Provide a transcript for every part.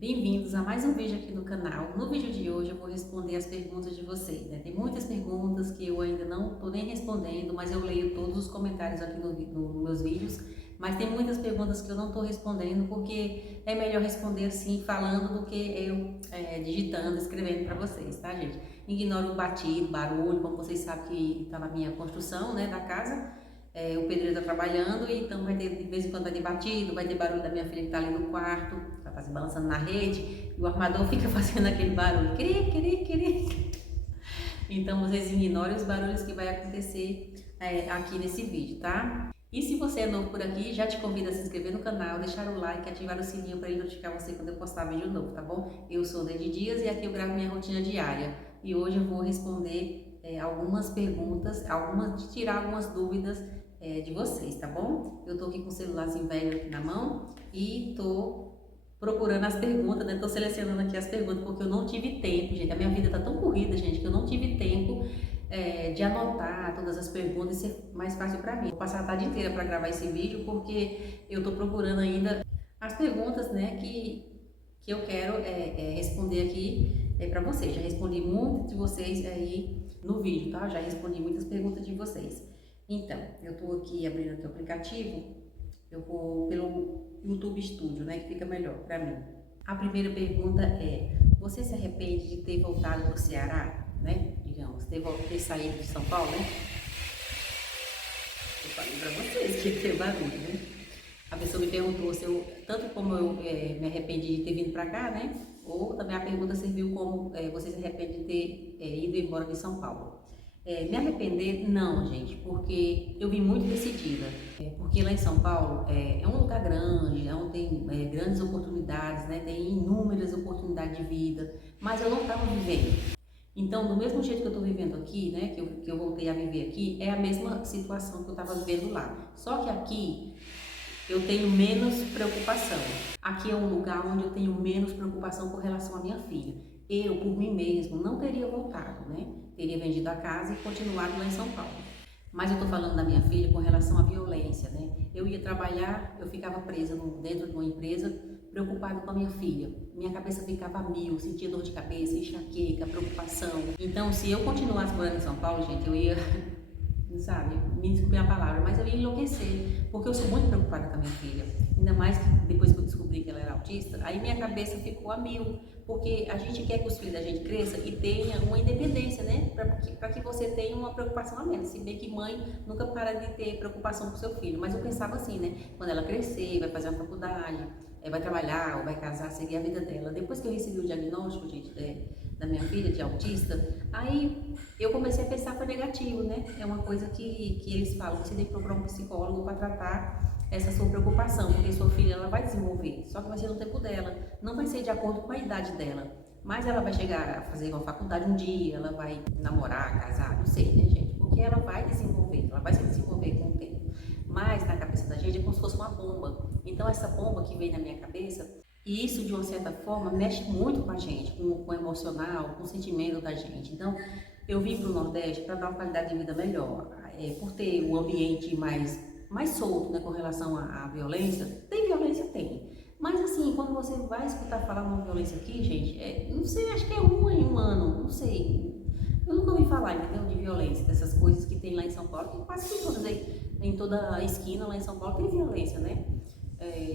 Bem-vindos a mais um vídeo aqui no canal. No vídeo de hoje eu vou responder as perguntas de vocês, né? Tem muitas perguntas que eu ainda não estou nem respondendo, mas eu leio todos os comentários aqui nos meus vídeos. Mas tem muitas perguntas que eu não estou respondendo porque é melhor responder assim, falando, do que eu digitando, escrevendo para vocês, tá, gente? Ignoro o batido, barulho, como vocês sabem que está na minha construção, né, da casa. O pedreiro está trabalhando, então vai ter, de vez em quando vai ter batido, vai ter barulho da minha filha que está ali no quarto, ela está se balançando na rede, e o armador fica fazendo aquele barulho, querer. Então vocês ignorem os barulhos que vai acontecer aqui nesse vídeo, tá? E se você é novo por aqui, já te convido a se inscrever no canal, deixar o like, ativar o sininho para ele notificar você quando eu postar vídeo novo, tá bom? Eu sou Neide Dias e aqui eu gravo minha rotina diária. E hoje eu vou responder algumas perguntas, tirar algumas dúvidas de vocês, tá bom? Eu tô aqui com o celularzinho velho aqui na mão e tô procurando as perguntas, né? Tô selecionando aqui as perguntas porque eu não tive tempo, gente. A minha vida tá tão corrida, gente, que eu não tive tempo de anotar todas as perguntas e ser mais fácil para mim. Vou passar a tarde inteira para gravar esse vídeo porque eu tô procurando ainda as perguntas, né, que eu quero responder aqui para vocês. Já respondi muitos de vocês aí no vídeo, tá? Já respondi muitas perguntas de vocês. Então, eu tô aqui abrindo aqui o aplicativo, eu vou pelo YouTube Studio, né, que fica melhor para mim. A primeira pergunta é: você se arrepende de ter voltado para o Ceará, né? Digamos, ter saído de São Paulo, né? Eu falei para vocês que ter barulho, né? A pessoa me perguntou se eu, tanto como eu me arrependi de ter vindo para cá, né? Ou também a pergunta serviu como você se arrepende de ter ido embora de São Paulo. Me arrepender, não, gente, porque eu vim muito decidida. Porque lá em São Paulo é um lugar grande, tem grandes oportunidades, né? Tem inúmeras oportunidades de vida, mas eu não estava vivendo. Então, do mesmo jeito que eu estou vivendo aqui, né, que eu voltei a viver aqui, é a mesma situação que eu estava vivendo lá. Só que aqui eu tenho menos preocupação. Aqui é um lugar onde eu tenho menos preocupação com relação à minha filha. Eu, por mim mesmo, não teria voltado, né? Teria vendido a casa e continuado lá em São Paulo. Mas eu tô falando da minha filha com relação à violência, né? Eu ia trabalhar, eu ficava presa dentro de uma empresa, preocupada com a minha filha. Minha cabeça ficava a mil, sentia dor de cabeça, enxaqueca, preocupação. Então, se eu continuasse morando em São Paulo, gente, eu ia, sabe, me desculpe a palavra, mas eu ia enlouquecer, porque eu sou muito preocupada com a minha filha. Ainda mais que depois que eu descobri que ela era autista, aí minha cabeça ficou a mil, porque a gente quer que os filhos da gente cresçam e tenha uma independência, né? Para que você tenha uma preocupação a menos. Se bem que mãe nunca para de ter preocupação com seu filho, mas eu pensava assim, né? Quando ela crescer, vai fazer uma faculdade, vai trabalhar ou vai casar, seguir a vida dela. Depois que eu recebi o diagnóstico, gente, da minha filha de autista, aí eu comecei a pensar que foi negativo, né? É uma coisa que eles falam, você tem que procurar um psicólogo para tratar essa sua preocupação, porque sua filha ela vai desenvolver, só que vai ser no tempo dela, não vai ser de acordo com a idade dela, mas ela vai chegar a fazer uma faculdade um dia, ela vai namorar, casar, não sei, né, gente? Porque ela vai desenvolver, ela vai se desenvolver com o tempo, mas na cabeça da gente é como se fosse uma bomba. Então essa bomba que vem na minha cabeça, e isso de uma certa forma mexe muito com a gente, com o emocional, com o sentimento da gente. Então eu vim para o Nordeste para dar uma qualidade de vida melhor, por ter o ambiente mais solto, né, com relação à violência. Tem violência? Tem. Mas assim, quando você vai escutar falar uma violência aqui, gente, não sei, acho que é uma em um ano, não sei. Eu nunca ouvi falar, entendeu, de violência, dessas coisas que tem lá em São Paulo, que quase que todas aí, em toda a esquina lá em São Paulo tem violência, né?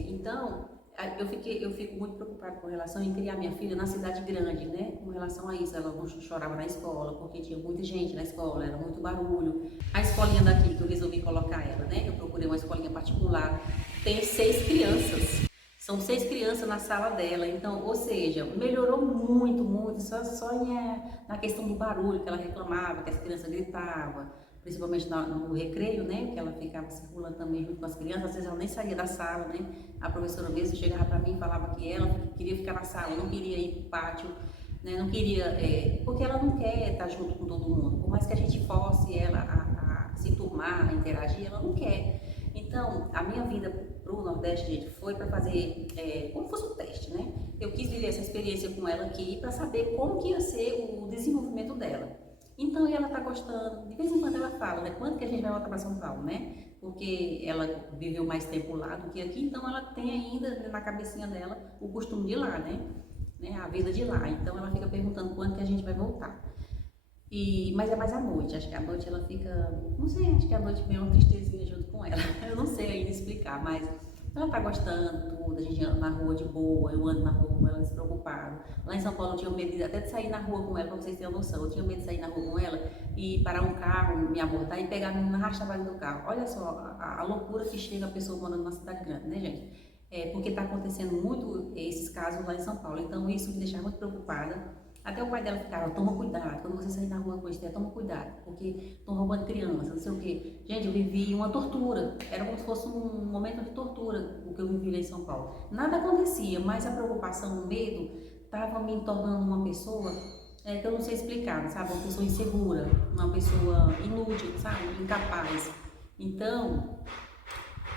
Então, eu fico muito preocupada com relação em criar minha filha na cidade grande, né? Com relação a isso, ela não chorava na escola, porque tinha muita gente na escola, era muito barulho. A escolinha daqui que eu resolvi colocar ela, né? Eu procurei uma escolinha particular, tem 6 crianças. São 6 crianças na sala dela, então, ou seja, melhorou muito, só na questão do barulho, que ela reclamava, que as crianças gritavam, principalmente no recreio, né, que ela ficava circulando também junto com as crianças, às vezes ela nem saía da sala, né, a professora mesmo chegava para mim e falava que ela queria ficar na sala, não queria ir para o pátio, né, não queria, porque ela não quer estar junto com todo mundo, por mais que a gente force ela a se turmar, a interagir, ela não quer. Então, a minha vida para o Nordeste, gente, foi para fazer como fosse um teste, né? Eu quis viver essa experiência com ela aqui para saber como que ia ser o desenvolvimento dela. Então, ela tá gostando, de vez em quando ela fala, né? Quando que a gente vai voltar para São Paulo, né? porque ela viveu mais tempo lá do que aqui, então ela tem ainda na cabecinha dela o costume de ir lá, né? A vida de lá. Então ela fica perguntando quando que a gente vai voltar. Mas é mais à noite, acho que à noite ela fica, não sei, acho que à noite vem uma tristezinha junto com ela. Eu não sei ainda explicar, mas ela tá gostando, tudo, a gente anda na rua de boa, eu ando na rua com ela despreocupada. Lá em São Paulo eu tinha medo até de sair na rua com ela, pra vocês terem noção. Eu tinha medo de sair na rua com ela e parar um carro, me abordar e pegar a menina e arrastar dentro do carro. Olha só a loucura que chega a pessoa morando numa cidade grande, né, gente? Porque tá acontecendo muito esses casos lá em São Paulo, então isso me deixava muito preocupada. Até o pai dela ficava, toma cuidado, quando você sair na rua com isso, toma cuidado, porque estão roubando criança, não sei o quê. Gente, eu vivi uma tortura, era como se fosse um momento de tortura o que eu vivi lá em São Paulo. Nada acontecia, mas a preocupação, o medo, estava me tornando uma pessoa que eu não sei explicar, sabe? Uma pessoa insegura, uma pessoa inútil, sabe? Incapaz. Então,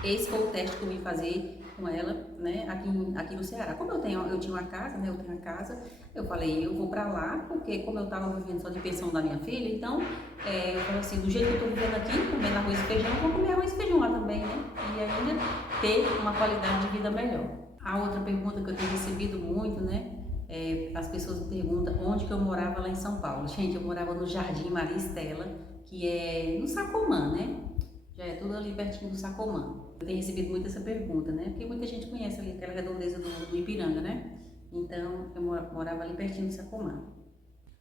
esse foi o teste que eu vim fazer com ela, né, aqui no Ceará. Como eu tinha uma casa, né, eu tenho uma casa, eu falei, eu vou pra lá, porque como eu tava vivendo só de pensão da minha filha, então, eu falei assim, do jeito que eu tô vivendo aqui, comendo arroz e feijão, eu vou comer arroz e feijão lá também, né, e ainda ter uma qualidade de vida melhor. A outra pergunta que eu tenho recebido muito, né, as pessoas me perguntam onde que eu morava lá em São Paulo. Gente, eu morava no Jardim Maria Estela, que é no Sacomã, né, já é tudo ali pertinho do Sacomã. Eu tenho recebido muito essa pergunta, né? Porque muita gente conhece ali aquela redondeza do Ipiranga, né? Então, eu morava ali pertinho do Sacomã.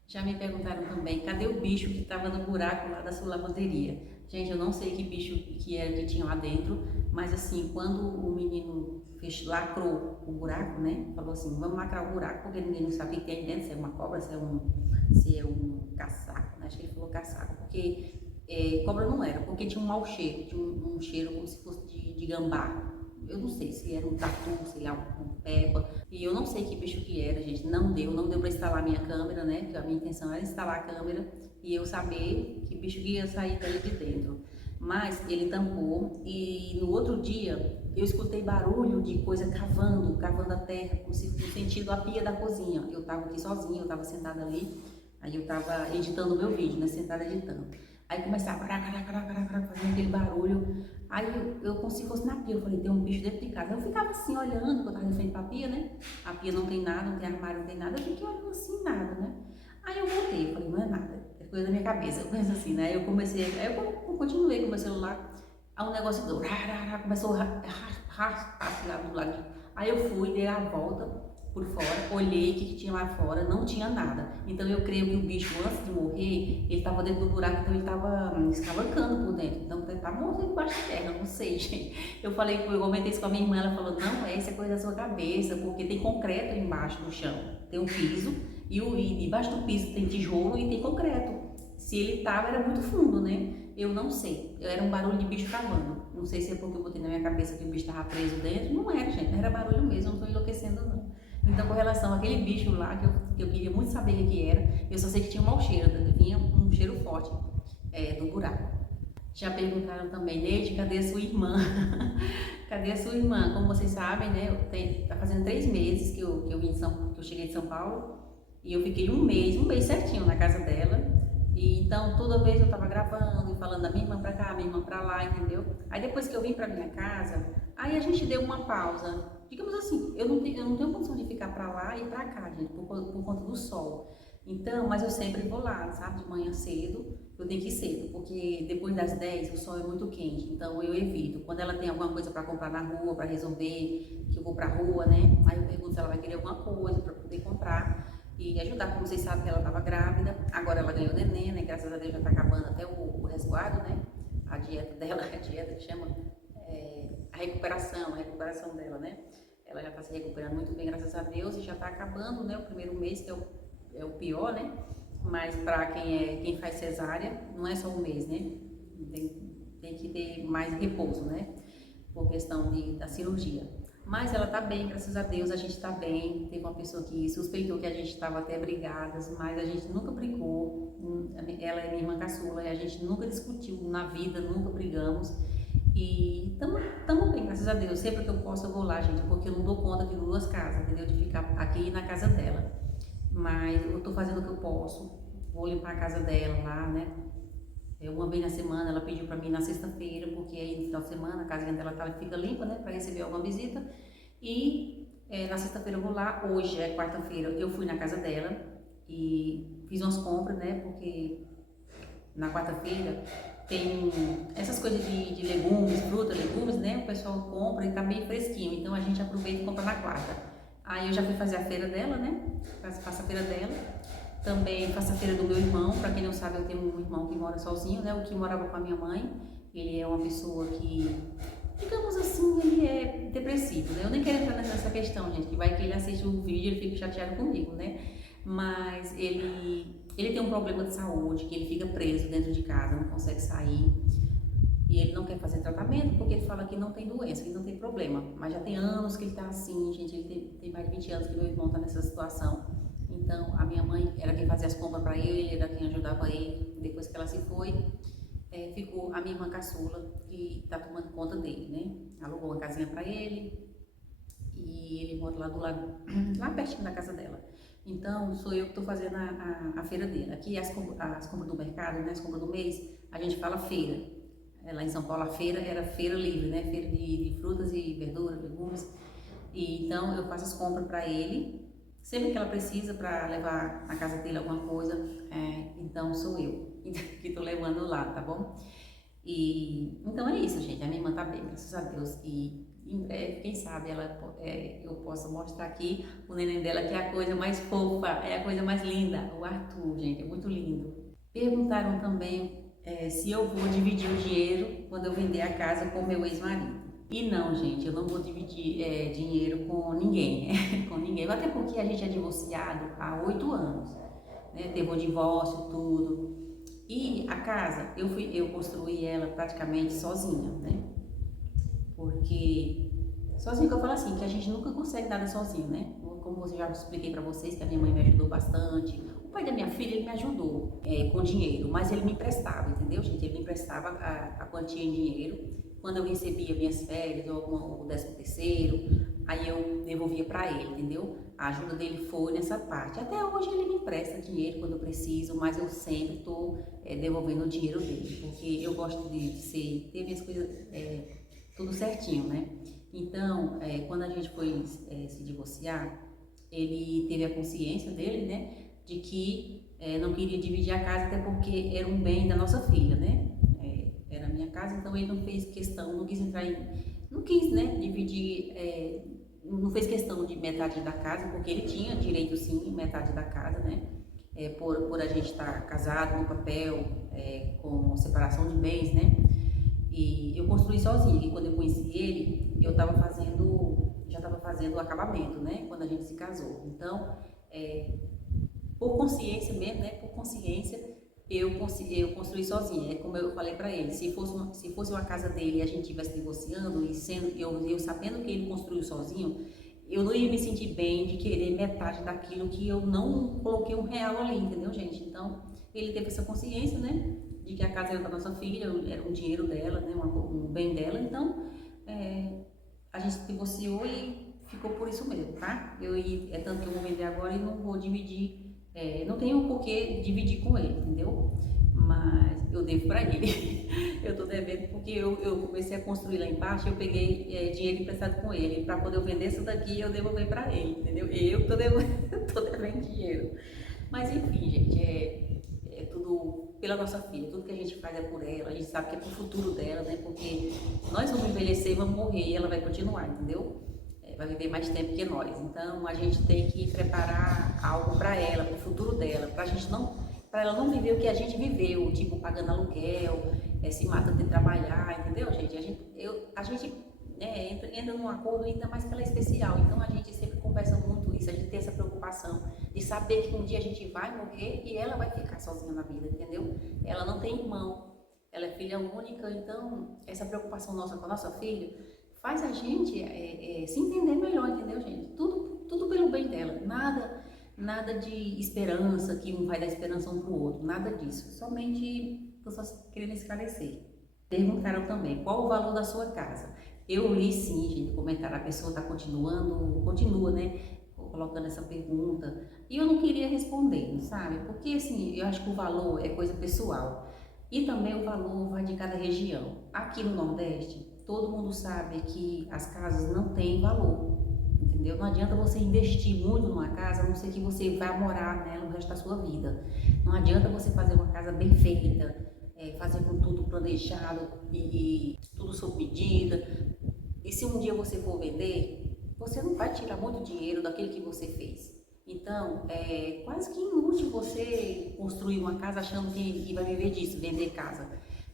Já me perguntaram também, cadê o bicho que estava no buraco lá da sua lavanderia? Gente, eu não sei que bicho que era que tinha lá dentro, mas assim, quando o menino lacrou o buraco, né? Falou assim, vamos lacrar o buraco, porque ninguém não sabe o que tem aí dentro, se é uma cobra, se é um caçaco, né? Acho que ele falou caçaco, porque cobra não era, porque tinha um mau cheiro, tinha um cheiro como se fosse de gambá. Eu não sei se era um tatu, sei lá, um peba. E eu não sei que bicho que era, gente. Não deu para instalar minha câmera, né? Porque a minha intenção era instalar a câmera e eu saber que bicho que ia sair dali de dentro. Mas ele tampou e no outro dia eu escutei barulho de coisa cavando a terra, como se no sentido a pia da cozinha. Eu tava aqui sozinha, eu tava sentada ali, aí eu tava editando o meu vídeo, né? Sentada editando. Aí começava fazendo aquele barulho. Aí eu como se fosse na pia, eu falei, tem um bicho dentro de casa. Eu ficava assim olhando, porque eu tava de frente pra pia, né? A pia não tem nada, não tem armário, não tem nada. Eu fiquei olhando assim, nada, né? Aí eu voltei, eu falei, não é nada, é coisa da minha cabeça. Eu penso assim, né? Aí eu continuei com o meu celular. Aí o negócio começou a raspar assim lá do lado. Aí eu fui, dei a volta por fora, olhei o que tinha lá fora, não tinha nada. Então eu creio que o bicho, antes de morrer, ele estava dentro do buraco, então ele estava escavacando por dentro. Então ele estava morrendo debaixo da terra, não sei, gente. Eu comentei isso com a minha irmã, ela falou, não, isso é coisa da sua cabeça, porque tem concreto embaixo do chão. Tem um piso, e debaixo do piso tem tijolo e tem concreto. Se ele estava, era muito fundo, né? Eu não sei. Era um barulho de bicho cavando. Não sei se é porque eu botei na minha cabeça que o bicho estava preso dentro. Não era, gente. Era barulho mesmo, não estou enlouquecendo, não. Então, com relação àquele bicho lá, que eu queria muito saber o que era, eu só sei que tinha um mau cheiro, vinha um cheiro forte do buraco. Já perguntaram também, Neide, cadê a sua irmã? Cadê a sua irmã? Como vocês sabem, né, tá fazendo 3 meses que eu cheguei de São Paulo, e eu fiquei um mês certinho na casa dela. E então, toda vez eu tava gravando e falando da minha irmã pra cá, minha irmã pra lá, entendeu? Aí depois que eu vim pra minha casa, aí a gente deu uma pausa. Digamos assim, eu não tenho condição de ficar pra lá e pra cá, gente, por conta do sol. Então, mas eu sempre vou lá, sabe, de manhã cedo, eu tenho que ir cedo, porque depois das 10 o sol é muito quente, então eu evito. Quando ela tem alguma coisa pra comprar na rua, pra resolver, que eu vou pra rua, né, aí eu pergunto se ela vai querer alguma coisa pra poder comprar e ajudar. Como vocês sabem que ela estava grávida, agora ela ganhou neném, né? Graças a Deus já está acabando até o resguardo, né? A dieta dela, a dieta que chama a recuperação dela, né? Ela já está se recuperando muito bem, graças a Deus, e já está acabando, né? O primeiro mês, que é o pior, né? Mas para quem faz cesárea, não é só um mês, né? Tem que ter mais repouso, né? Por questão da cirurgia. Mas ela tá bem, graças a Deus, a gente tá bem. Teve uma pessoa que suspeitou que a gente estava até brigadas, mas a gente nunca brigou. Ela é minha irmã caçula e a gente nunca discutiu na vida, nunca brigamos. E tamo bem, graças a Deus. Sempre que eu posso eu vou lá, gente, porque eu não dou conta de 2 casas, entendeu? De ficar aqui na casa dela. Mas eu tô fazendo o que eu posso. Vou limpar a casa dela lá, né? Uma vez na semana ela pediu para mim na sexta-feira, porque aí no final de semana a casinha dela fica limpa, né, para receber alguma visita. E na sexta-feira eu vou lá, hoje é quarta-feira, eu fui na casa dela e fiz umas compras, né, porque na quarta-feira tem essas coisas de legumes, frutas, legumes, né, o pessoal compra e tá bem fresquinho, então a gente aproveita e compra na quarta. Aí eu já fui fazer a feira dela, né, faço a feira dela. Também faço a feira do meu irmão. Para quem não sabe, eu tenho um irmão que mora sozinho, né? O que morava com a minha mãe. Ele é uma pessoa que, digamos assim, ele é depressivo, né? Eu nem quero entrar nessa questão, gente, que vai que ele assiste o vídeo e ele fica chateado comigo, né? Mas ele tem um problema de saúde, que ele fica preso dentro de casa, não consegue sair. E ele não quer fazer tratamento porque ele fala que não tem doença, que não tem problema. Mas já tem anos que ele tá assim, gente. Ele tem mais de 20 anos que meu irmão tá nessa situação. Então, a minha mãe era quem fazia as compras para ele, era quem ajudava ele. Depois que ela se foi, ficou a minha irmã caçula, que está tomando conta dele, né? Alugou uma casinha para ele e ele mora lá do lado, lá pertinho da casa dela. Então, sou eu que estou fazendo a feira dele. Aqui, as compras do mercado, né? As compras do mês, a gente fala feira. Lá em São Paulo, a feira era feira livre, né? Feira de frutas e verduras, legumes. E, então, eu faço as compras para ele. Sempre que ela precisa para levar na casa dele alguma coisa, então sou eu que estou levando lá, tá bom? E então é isso, gente. A minha irmã tá bem, graças a Deus. E em breve, quem sabe, eu possa mostrar aqui o neném dela, que é a coisa mais fofa, é a coisa mais linda. O Arthur, gente, é muito lindo. Perguntaram também se eu vou dividir o dinheiro quando eu vender a casa com meu ex-marido. E não, gente, eu não vou dividir dinheiro com ninguém, né? Com ninguém, até porque a gente é divorciado há 8 anos, né? Teve um divórcio, tudo. E a casa, eu construí ela praticamente sozinha, né? Porque, sozinha que eu falo assim, que a gente nunca consegue nada sozinho, né? Como eu já expliquei pra vocês, que a minha mãe me ajudou bastante. O pai da minha filha, ele me ajudou com dinheiro, mas ele me emprestava, entendeu, gente? Ele me emprestava a quantia em dinheiro. Quando eu recebia minhas férias ou o 13º, aí eu devolvia para ele, entendeu? A ajuda dele foi nessa parte. Até hoje ele me empresta dinheiro quando eu preciso, mas eu sempre estou devolvendo o dinheiro dele, porque eu gosto de ter minhas coisas tudo certinho, né? Então, quando a gente foi se divorciar, ele teve a consciência dele, né, de que não queria dividir a casa, até porque era um bem da nossa filha, né? Era a minha casa, então ele não fez questão, não quis entrar não quis, né, dividir, não fez questão de metade da casa, porque ele tinha direito sim, metade da casa, né, por a gente estar casado no papel, com separação de bens, né, e eu construí sozinha, e quando eu conheci ele, já estava fazendo o acabamento, né, quando a gente se casou, então, por consciência mesmo, né, por consciência, eu construí sozinha. É como eu falei para ele, se fosse uma casa dele e a gente estivesse divorciando e eu sabendo que ele construiu sozinho, eu não ia me sentir bem de querer metade daquilo que eu não coloquei R$1 ali, entendeu, gente? Então, ele teve essa consciência, né, de que a casa era da nossa filha, era um dinheiro dela, né, um bem dela, então, a gente se divorciou e ficou por isso mesmo, tá? Tanto que eu vou vender agora e não vou dividir. Não tenho por que dividir com ele, entendeu? Mas eu devo para ele. Eu tô devendo porque eu comecei a construir lá embaixo, eu peguei dinheiro emprestado com ele. Para poder eu vender isso daqui, eu devolver para ele, entendeu? Eu tô devendo dinheiro. Mas enfim, gente, é tudo pela nossa filha. Tudo que a gente faz é por ela. A gente sabe que é pro futuro dela, né? Porque nós vamos envelhecer, vamos morrer e ela vai continuar, entendeu? Vai viver mais tempo que nós. Então a gente tem que preparar algo para ela, para o futuro dela, para ela não viver o que a gente viveu, tipo pagando aluguel, se matando de trabalhar, entendeu, gente? A gente entra num acordo, ainda mais que ela é especial. Então a gente sempre conversa muito isso, a gente tem essa preocupação de saber que um dia a gente vai morrer e ela vai ficar sozinha na vida, entendeu? Ela não tem irmão, ela é filha única, então essa preocupação nossa com a nossa filha faz a gente se entender melhor, entendeu, gente? Tudo pelo bem dela, nada de esperança, que um vai dar esperança um pro outro, nada disso. Somente tô só querendo esclarecer. Perguntaram também, qual o valor da sua casa? Eu li sim, gente, comentário, a pessoa continua, né, colocando essa pergunta, e eu não queria responder, sabe? Porque assim, eu acho que o valor é coisa pessoal. E também o valor vai de cada região. Aqui no Nordeste, todo mundo sabe que as casas não têm valor, entendeu? Não adianta você investir muito numa casa, a não ser que você vá morar nela o resto da sua vida. Não adianta você fazer uma casa bem feita, fazer com tudo planejado e tudo sob medida. E se um dia você for vender, você não vai tirar muito dinheiro daquilo que você fez. Então, é quase que inútil você construir uma casa achando que vai viver disso, vender casa.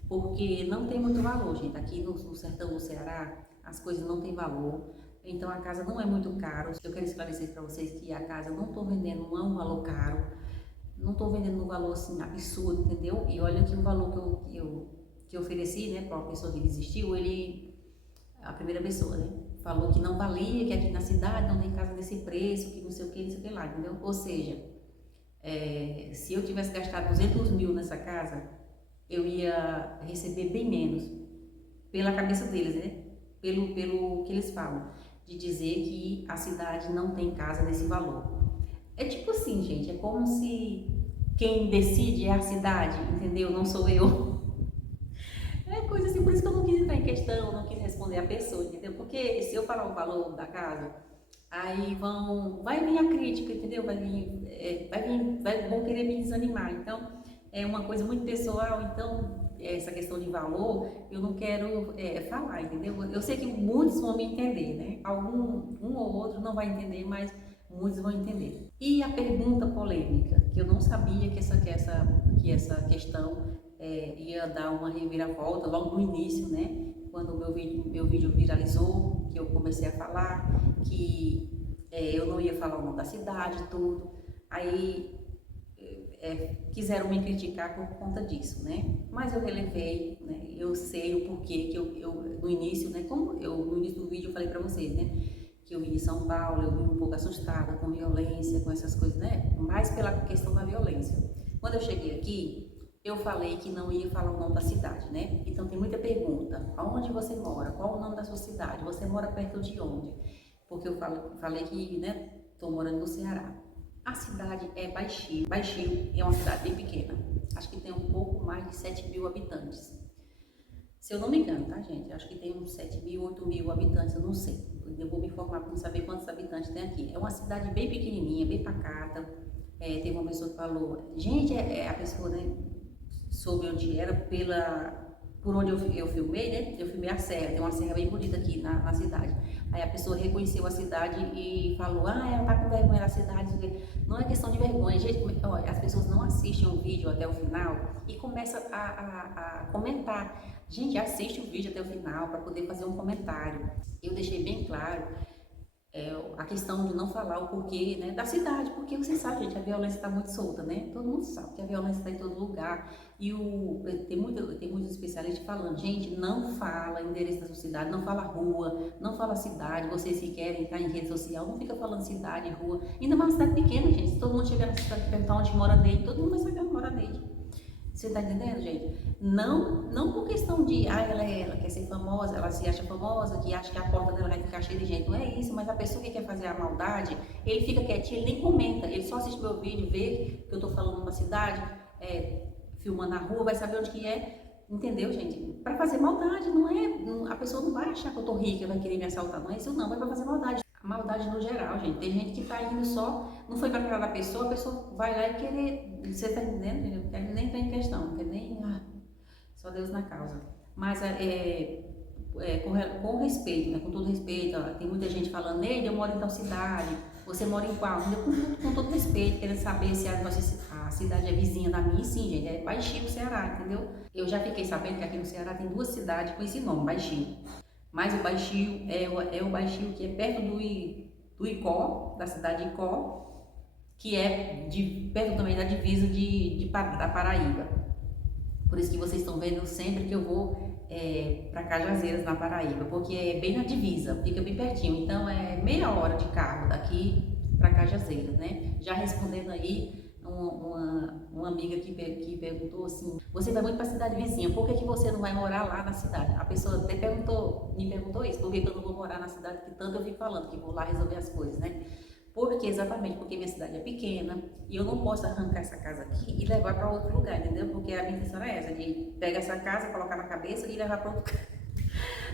Porque não tem muito valor, gente. Aqui no sertão do Ceará, as coisas não têm valor. Então, a casa não é muito caro. Eu quero esclarecer para vocês que a casa não estou vendendo, não é um valor caro. Não estou vendendo um valor assim absurdo, entendeu? E olha que o valor que eu ofereci, né, para uma pessoa que desistiu, a primeira pessoa, né? Falou que não valia, que aqui na cidade não tem casa desse preço, que não sei o que, não sei o que lá, entendeu? Ou seja, se eu tivesse gastado 200 mil nessa casa, eu ia receber bem menos, pela cabeça deles, né? Pelo que eles falam, de dizer que a cidade não tem casa desse valor. É tipo assim, gente, é como se quem decide é a cidade, entendeu? Não sou eu. É coisa assim, por isso que eu não quis entrar em questão, não quis responder a pessoa, entendeu? Porque se eu falar o valor da casa, aí vai vir a crítica, entendeu? Vão querer me desanimar. Então, é uma coisa muito pessoal, então, essa questão de valor, eu não quero falar, entendeu? Eu sei que muitos vão me entender, né? Um ou outro não vai entender, mas muitos vão entender. E a pergunta polêmica, que eu não sabia que essa questão ia dar uma reviravolta logo no início, né? Quando o meu vídeo viralizou, que eu comecei a falar que eu não ia falar o nome da cidade, tudo. Aí quiseram me criticar por conta disso, né? Mas eu relevei, né? Eu sei o porquê que eu no início, né? Como eu no início do vídeo eu falei para vocês, né? Que eu vim de São Paulo, eu vim um pouco assustada com violência, com essas coisas, né? Mais pela questão da violência. Quando eu cheguei aqui, eu falei que não ia falar o nome da cidade, né? Então tem muita pergunta. Aonde você mora? Qual o nome da sua cidade? Você mora perto de onde? Porque eu falei que, né, tô morando no Ceará. A cidade é Baixio. Baixio é uma cidade bem pequena. Acho que tem um pouco mais de 7 mil habitantes. Se eu não me engano, tá, gente? Acho que tem uns 7 mil, 8 mil habitantes, eu não sei. Eu vou me informar para não saber quantos habitantes tem aqui. É uma cidade bem pequenininha, bem pacata. Teve uma pessoa que falou, gente, a pessoa, né, soube onde era por onde eu filmei, né? Eu filmei a serra, tem uma serra bem bonita aqui na cidade. Aí a pessoa reconheceu a cidade e falou, ela tá com vergonha da cidade. Não é questão de vergonha, gente, olha, as pessoas não assistem o vídeo até o final e começam a comentar. Gente, assiste o vídeo até o final para poder fazer um comentário. Eu deixei bem claro a questão de não falar o porquê, né, da cidade, porque você sabe, gente, a violência está muito solta, né? Todo mundo sabe que a violência está em todo lugar. E tem muitos especialistas falando, gente, não fala endereço da sua cidade, não fala rua, não fala cidade. Vocês que querem estar em rede social, não fica falando cidade, rua. Ainda mais uma cidade pequena, gente. Se todo mundo chegar na cidade e perguntar onde mora dele, todo mundo vai saber onde mora dele. Você tá entendendo, gente? Não por questão de, ela quer ser famosa, ela se acha famosa, que acha que a porta dela vai ficar cheia de gente. Não é isso, mas a pessoa que quer fazer a maldade, ele fica quietinho, ele nem comenta, ele só assiste meu vídeo, vê que eu tô falando numa cidade, filmando na rua, vai saber onde que é, entendeu, gente? Pra fazer maldade, a pessoa não vai achar que eu tô rica, vai querer me assaltar, não é isso não, vai pra fazer maldade. Maldade no geral, gente. Tem gente que tá indo só, não foi pra cara da pessoa, a pessoa vai lá e querer, você tá entendendo? Não quer nem estar em questão, não quer nem, só Deus na causa. Mas com respeito, né? Com todo respeito, tem muita gente falando, Neide, eu moro em tal cidade, você mora em qual? Com todo respeito, querendo saber se a cidade é vizinha da minha, sim, gente, é Baixio, Ceará, entendeu? Eu já fiquei sabendo que aqui no Ceará tem 2 cidades com esse nome, Baixio. Mas o Baixio é o Baixio que é perto do Icó, da cidade de Icó, que é perto também da divisa da Paraíba. Por isso que vocês estão vendo sempre que eu vou para Cajazeiras, na Paraíba, porque é bem na divisa, fica bem pertinho. Então é meia hora de carro daqui para Cajazeiras, né? Já respondendo aí, uma amiga que perguntou assim, você vai muito para a cidade vizinha, por que você não vai morar lá na cidade? A pessoa até me perguntou isso, por que eu não vou morar na cidade que tanto eu fico falando, que vou lá resolver as coisas, né? Porque exatamente porque minha cidade é pequena e eu não posso arrancar essa casa aqui e levar para outro lugar, entendeu? Porque a minha intenção é essa, de pegar essa casa, colocar na cabeça e levar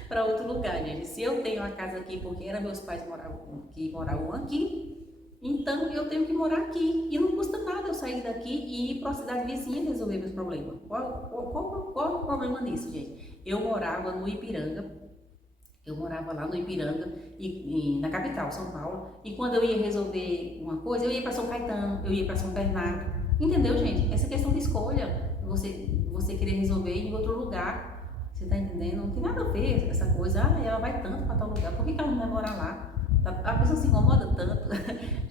para outro lugar, gente. Se eu tenho a casa aqui porque era meus pais que moravam aqui, então eu tenho que morar aqui. E não custa nada eu sair daqui e ir para a cidade vizinha resolver meus problemas. Qual o problema nisso, gente? Eu morava no Ipiranga. Eu morava lá no Ipiranga, na capital, São Paulo, e quando eu ia resolver uma coisa, eu ia para São Caetano, eu ia para São Bernardo. Entendeu, gente? Essa questão de escolha, você querer resolver em outro lugar, você tá entendendo? Não tem nada a ver essa coisa, ela vai tanto para tal lugar, por que ela não vai morar lá? A pessoa se incomoda tanto.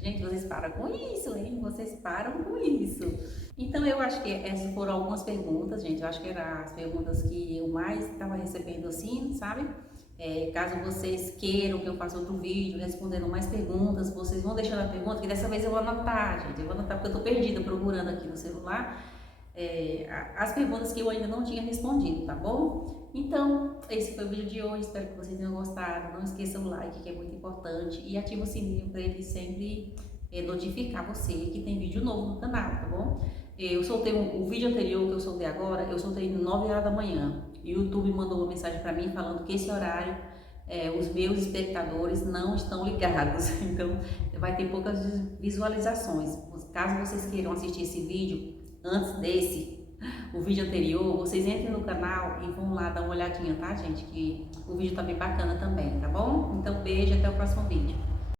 Gente, vocês param com isso, hein? Vocês param com isso. Então, eu acho que essas foram algumas perguntas, gente. Eu acho que eram as perguntas que eu mais estava recebendo assim, sabe? Caso vocês queiram que eu faça outro vídeo respondendo mais perguntas, vocês vão deixando a pergunta, que dessa vez eu vou anotar, gente. Eu vou anotar porque eu tô perdida procurando aqui no celular as perguntas que eu ainda não tinha respondido, tá bom? Então, esse foi o vídeo de hoje. Espero que vocês tenham gostado. Não esqueça o like, que é muito importante, e ativa o sininho para ele sempre notificar você que tem vídeo novo no canal, tá bom? Eu soltei o vídeo anterior que eu soltei agora, eu soltei 9 horas da manhã. O YouTube mandou uma mensagem para mim falando que esse horário os meus espectadores não estão ligados, então vai ter poucas visualizações. Caso vocês queiram assistir esse vídeo antes desse, o vídeo anterior, vocês entrem no canal e vão lá dar uma olhadinha, tá, gente? Que o vídeo tá bem bacana também, tá bom? Então, beijo, até o próximo vídeo.